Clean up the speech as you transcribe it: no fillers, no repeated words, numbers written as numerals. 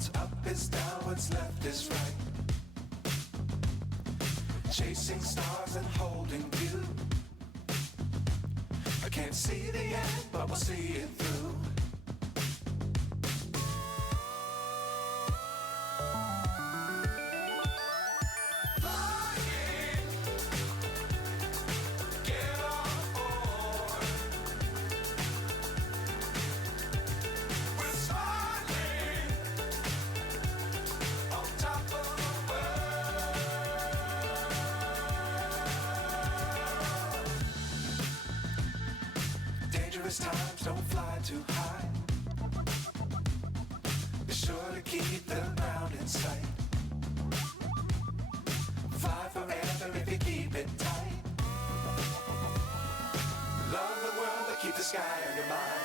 What's up is down, what's left is right. Chasing stars and holding you. I can't see the end, but we'll see it through. Times don't fly too high. Be sure to keep the ground in sight. Fly forever if you keep it tight. Love the world, but keep the sky on your mind.